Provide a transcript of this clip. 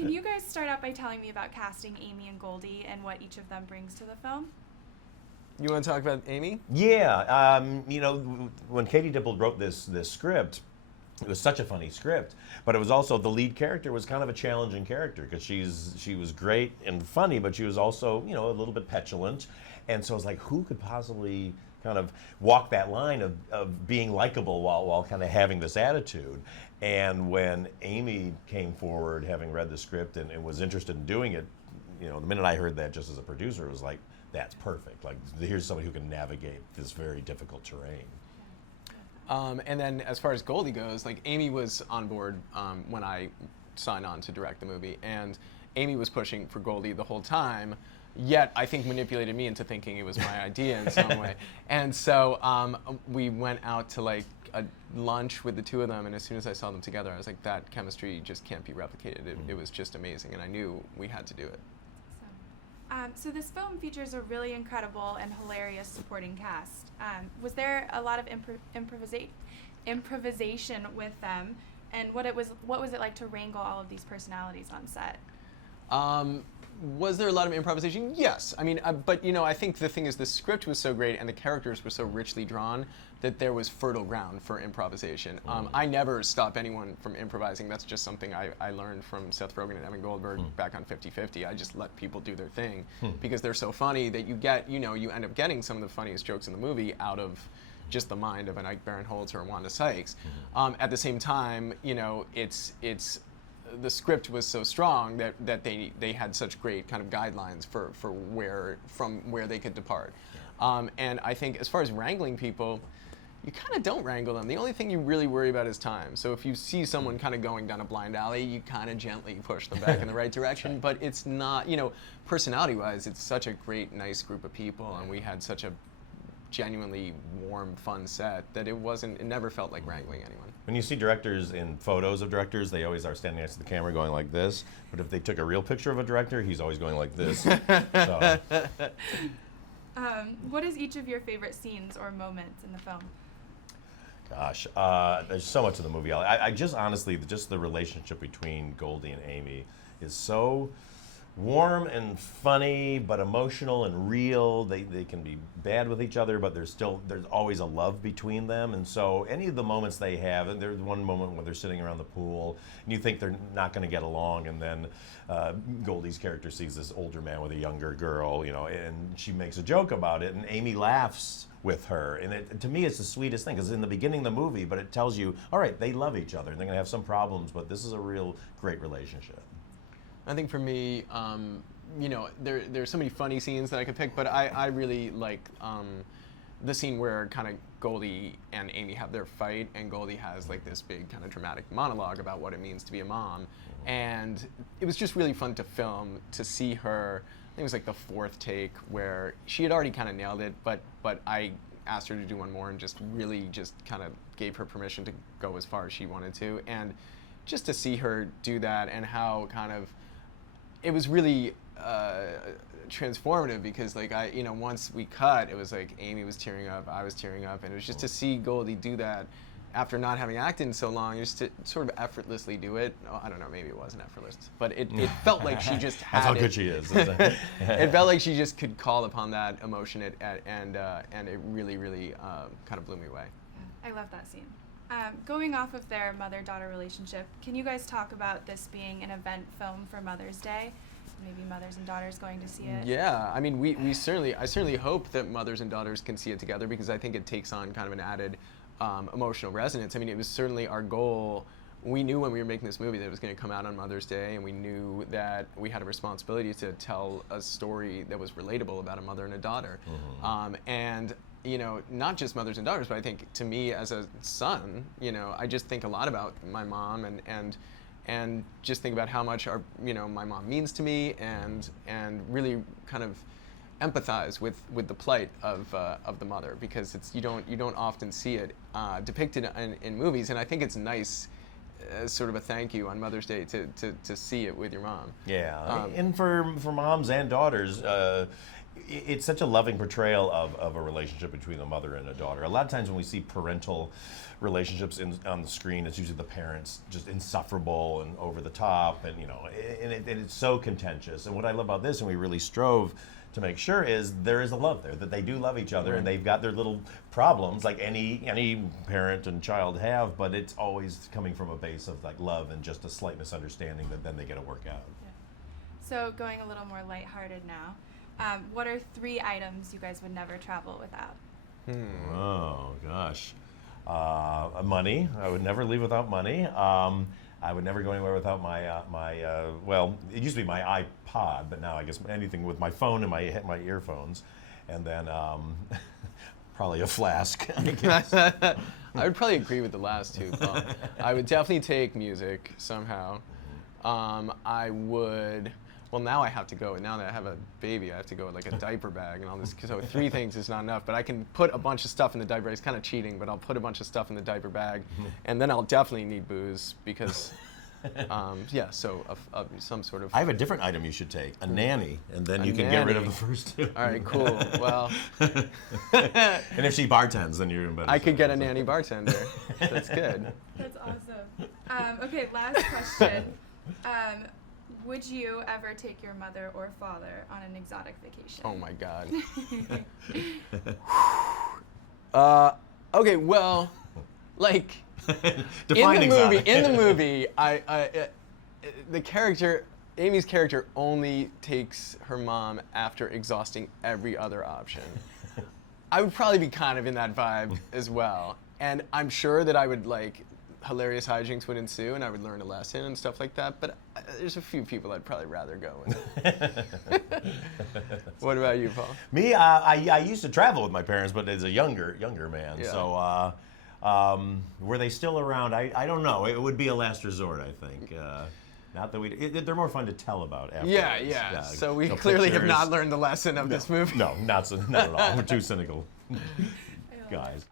Can you guys start out by telling me about casting Amy and Goldie and what each of them brings to the film? You want to talk about Amy? Yeah, when Katie Dippold wrote this script, it was such a funny script, but it was also, the lead character was kind of a challenging character because she was great and funny, but she was also, a little bit petulant. And so I was like, who could possibly kind of walk that line of being likable while kind of having this attitude? And when Amy came forward, having read the script and was interested in doing it, the minute I heard that just as a producer, it was like, that's perfect. Like, here's somebody who can navigate this very difficult terrain. And then as far as Goldie goes, like Amy was on board when I signed on to direct the movie, and Amy was pushing for Goldie the whole time, yet I think manipulated me into thinking it was my idea in some way. And so we went out to like a lunch with the two of them, and as soon as I saw them together, I was like, that chemistry just can't be replicated. It was just amazing, and I knew we had to do it. So this film features a really incredible and hilarious supporting cast. Was there a lot of improvisation with them, and what was it like to wrangle all of these personalities on set? Was there a lot of improvisation? Yes. I mean, but I think the thing is, the script was so great and the characters were so richly drawn that there was fertile ground for improvisation. I never stop anyone from improvising. That's just something I learned from Seth Rogen and Evan Goldberg back on 50/50. I just let people do their thing because they're so funny that you end up getting some of the funniest jokes in the movie out of just the mind of an Ike Barinholtz or Wanda Sykes. At the same time, it's the script was so strong that they had such great kind of guidelines for where they could depart. And I think as far as wrangling people, you kind of don't wrangle them. The only thing you really worry about is time. So if you see someone kind of going down a blind alley, you kind of gently push them back in the right direction. But it's not, personality-wise, it's such a great, nice group of people, and we had such a genuinely warm, fun set that it never felt like wrangling anyone. When you see directors in photos of directors, they always are standing next to the camera going like this. But if they took a real picture of a director, he's always going like this. So. What is each of your favorite scenes or moments in the film? Gosh, there's so much of the movie. I just honestly, just the relationship between Goldie and Amy is so warm and funny, but emotional and real. They can be bad with each other, but there's always a love between them. And so any of the moments they have, and there's one moment where they're sitting around the pool, and you think they're not going to get along, and then Goldie's character sees this older man with a younger girl, and she makes a joke about it, and Amy laughs with her. And to me, it's the sweetest thing, because in the beginning of the movie, but it tells you, all right, they love each other, and they're going to have some problems, but this is a real great relationship. I think for me, there's so many funny scenes that I could pick, but I really like the scene where kind of Goldie and Amy have their fight, and Goldie has like this big kind of dramatic monologue about what it means to be a mom. And it was just really fun to film, to see her. I think it was like the fourth take where she had already kind of nailed it, but I asked her to do one more and just kind of gave her permission to go as far as she wanted to. And just to see her do that, and how kind of it was really transformative, because like once we cut, it was like Amy was tearing up, I was tearing up, and it was just to see Goldie do that after not having acted in so long, just to sort of effortlessly do it. Oh, I don't know, maybe it wasn't effortless, but it felt like she just had That's how it. good she is. It felt like she just could call upon that emotion, and it really, really kind of blew me away. I love that scene. Going off of their mother-daughter relationship, can you guys talk about this being an event film for Mother's Day? Maybe mothers and daughters going to see it? Yeah, I mean, I certainly hope that mothers and daughters can see it together, because I think it takes on kind of an added emotional resonance. I mean, it was certainly our goal. We knew when we were making this movie that it was going to come out on Mother's Day, and we knew that we had a responsibility to tell a story that was relatable about a mother and a daughter. And not just mothers and daughters, but I think to me as a son, I just think a lot about my mom, and just think about how much my mom means to me, and really kind of empathize with the plight of the mother, because you don't often see it depicted in movies, and I think it's nice as sort of a thank you on Mother's Day to see it with your mom. Yeah, and for moms and daughters, it's such a loving portrayal of a relationship between a mother and a daughter. A lot of times when we see parental relationships on the screen, it's usually the parents just insufferable and over the top, and and it's so contentious. And what I love about this, and we really strove to make sure, is there is a love there, that they do love each other, and they've got their little problems like any parent and child have, but it's always coming from a base of like love and just a slight misunderstanding that then they get to work out. Yeah. So going a little more lighthearted now, what are 3 items you guys would never travel without? Oh gosh, money. I would never leave without money. I would never go anywhere without well, it used to be my iPod, but now I guess anything with my phone and my earphones, and then probably a flask. I guess. I would probably agree with the last 2, Paul. I would definitely take music somehow. I would. Well, now I have to go. Now that I have a baby, I have to go with like a diaper bag and all this. So 3 things is not enough. But I can put a bunch of stuff in the diaper bag. It's kind of cheating, but I'll put a bunch of stuff in the diaper bag, and then I'll definitely need booze because, yeah. So some sort of. I have a different item you should take: a nanny, and then you can get rid of the first 2. All right, cool. Well. And if she bartends, then you're in better. I could get a nanny bartender. That's good. That's awesome. Okay, last question. Would you ever take your mother or father on an exotic vacation? Oh my God. Okay, well, like Define in the movie, exotic. the character, Amy's character, only takes her mom after exhausting every other option. I would probably be kind of in that vibe as well, and I'm sure that I would like. Hilarious hijinks would ensue, and I would learn a lesson and stuff like that. But there's a few people I'd probably rather go with. What about you, Paul? Me, I used to travel with my parents, but as a younger man. Yeah. So were they still around? I don't know. It would be a last resort, I think. Not that they're more fun to tell about afterwards. Yeah. So we clearly have not learned the lesson of this movie. No, not at all. We're too cynical guys.